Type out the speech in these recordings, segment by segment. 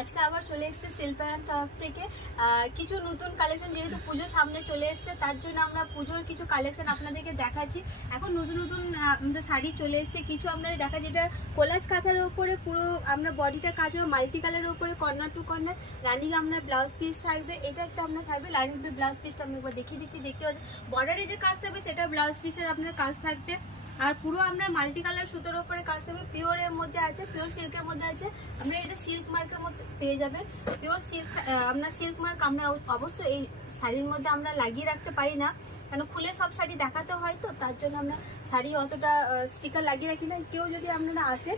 আজকে আবার চলে এসেছে শিল্পায়ন তরফ থেকে কিছু নতুন কালেকশন, যেহেতু পুজোর সামনে চলে এসেছে তার জন্য আমরা পুজোর কিছু কালেকশন আপনাদেরকে দেখাচ্ছি। এখন নতুন নতুন আমাদের শাড়ি চলে এসেছে, কিছু আপনারা দেখাচ্ছি। এটা কোলাজ কাঁথার উপরে পুরো আমরা বডিটা কাজ হবে মাল্টি কালারের উপরে, কর্নার টু কর্নার রানিং আপনার ব্লাউজ পিস থাকবে। এটা একটা আপনার থাকবে লাইনিং ব্লাউজ পিসটা আমি একবার দেখিয়ে দিচ্ছি, দেখতে পাচ্ছি বর্ডারে যে কাজ থাকবে সেটা ব্লাউজ পিসের আপনার কাজ থাকবে। আর পুরো আপনার মাল্টি কালার সুতোর উপরে কাজ থাকবে, পিওরের মধ্যে আছে, পিওর সিল্কের মধ্যে আছে। আপনারা এটা সিল্ক মার্কের মধ্যে পেয়ে যাবেন, পিওর সিল্ক। আপনার সিল্ক মার্ক আমরা অবশ্যই এই শাড়ির মধ্যে আমরা লাগিয়ে রাখতে পারি না, কেন খুলে সব শাড়ি দেখাতে হয়, তো তার জন্য আমরা শাড়ি অতটা স্টিকার লাগিয়ে রাখি না। কেউ যদি আপনারা আসেন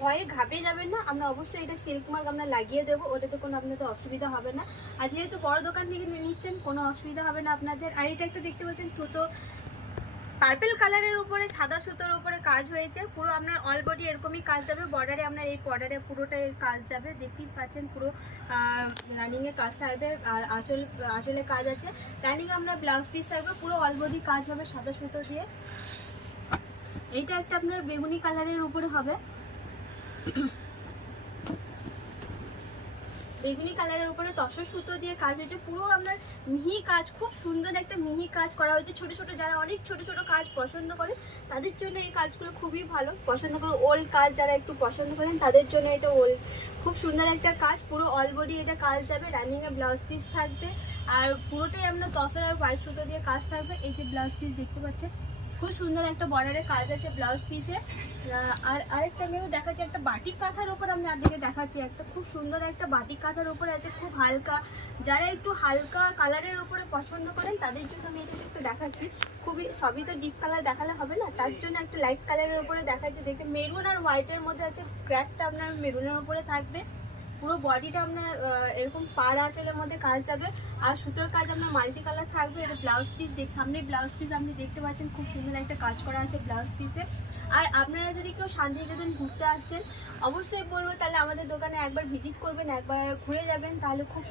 ভয়ে ঘাবড়ে যাবেন না, আমরা অবশ্যই এটা সিল্ক মার্ক আমরা লাগিয়ে দেবো, ওটাতে কোনো আপনাদের অসুবিধা হবে না। আর যেহেতু বড় দোকান থেকে নিচ্ছেন কোনো অসুবিধা হবে না আপনাদের। আর এটা একটা দেখতে পাচ্ছেন সুতো পার্পল কালারের উপরে সাদা সুতোর উপরে কাজ হয়েছে, পুরো আপনার অল বডি এরকমই কাজ যাবে। বর্ডারে আপনার এই বর্ডারে পুরোটাই কাজ যাবে, দেখতেই পাচ্ছেন পুরো রানিংয়ে কাজ থাকবে। আর আঁচলে কাজ আছে, রানিং আপনার ব্লাউজ পিস থাকবে, পুরো অল বডি কাজ হবে সাদা সুতো দিয়ে। এইটা একটা আপনার বেগুনি কালারের উপরে হবে, বেগুনি কালারের উপরে তসর সুতো দিয়ে কাজ হয়েছে, পুরো আপনার মিহি কাজ, খুব সুন্দর একটা মিহি কাজ করা হয়েছে। ছোট ছোট যারা অনেক ছোট ছোট কাজ পছন্দ করে তাদের জন্য এই কাজগুলো খুবই ভালো পছন্দ করে। ওল্ড কাজ যারা একটু পছন্দ করেন তাদের জন্য এটা খুব সুন্দর একটা কাজ, পুরো অল বডি এটা কাজ যাবে, রানিংয়ে ব্লাউজ পিস থাকবে। আর পুরোটাই আপনার তসর আর হোয়াইট সুতো দিয়ে কাজ থাকবে। এই যে ব্লাউজ পিস দেখতে পাচ্ছেন, খুব সুন্দর একটা বর্ডারে কাজ আছে ব্লাউজ পিসে। আর আরেকটা আমি দেখাচ্ছি, একটা বাটিক কাঁথার উপর আমি আপনাদেরকে দেখাচ্ছি, একটা খুব সুন্দর একটা বাটিক কাঁথার উপরে আছে, খুব হালকা। যারা একটু হালকা কালারের উপরে পছন্দ করেন তাদের জন্য আমি এটা একটু দেখাচ্ছি। খুবই সবই তো ডিপ কালার দেখালে হবে না, তার জন্য একটা লাইট কালারের উপরে দেখাচ্ছি। দেখতে মেরুন আর হোয়াইটের মধ্যে আছে, ক্র্যাশটা আপনার মেরুনের উপরে থাকবে। পুরো বডিটা আপনার এরকম পাড় আঁচলের মধ্যে কাজ যাবে, আর সুতোর কাজ আপনার মাল্টি কালার থাকবে। এটা ব্লাউজ পিস সামনে ব্লাউজ পিস আপনি দেখতে পাচ্ছেন, খুব সুন্দর একটা কাজ করা আছে ব্লাউজ পিসে। আর আপনারা যদি কেউ শান্তিনিকেতন ঘুরতে আসছেন অবশ্যই বলবো তাহলে আমাদের দোকানে একবার ভিজিট করবেন, একবার ঘুরে যাবেন, তাহলে খুব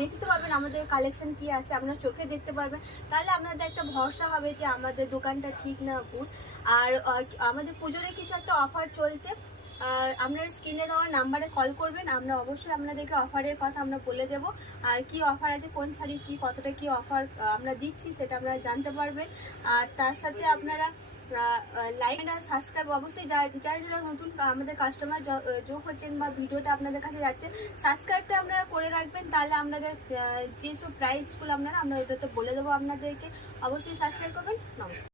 দেখতে পাবেন আমাদের কালেকশন কি আছে, আপনার চোখে দেখতে পারবেন। তাহলে আপনাদের একটা ভরসা হবে যে আমাদের দোকানটা ঠিক না ভুল। আর আমাদের পুজোরে কিছু একটা অফার চলছে, আপনার স্ক্রিনে দেওয়া নাম্বারে কল করবেন, আমরা অবশ্যই আপনাদেরকে অফারের কথা আমরা বলে দেবো। আর কি অফার আছে, কোন শাড়ি কি কতটা কি অফার আমরা দিচ্ছি সেটা আপনারা জানতে পারবেন। আর তার সাথে আপনারা লাইক আর সাবস্ক্রাইব অবশ্যই, যারা নতুন আমাদের কাস্টমার যোগ হচ্ছেন বা ভিডিওটা আপনাদের কাছে যাচ্ছে, সাবস্ক্রাইবটা আপনারা করে রাখবেন, তাহলে আপনাদের যেসব প্রাইসগুলো আমরা ওটাতে বলে দেবো আপনাদেরকে, অবশ্যই সাবস্ক্রাইব করবেন। নমস্কার।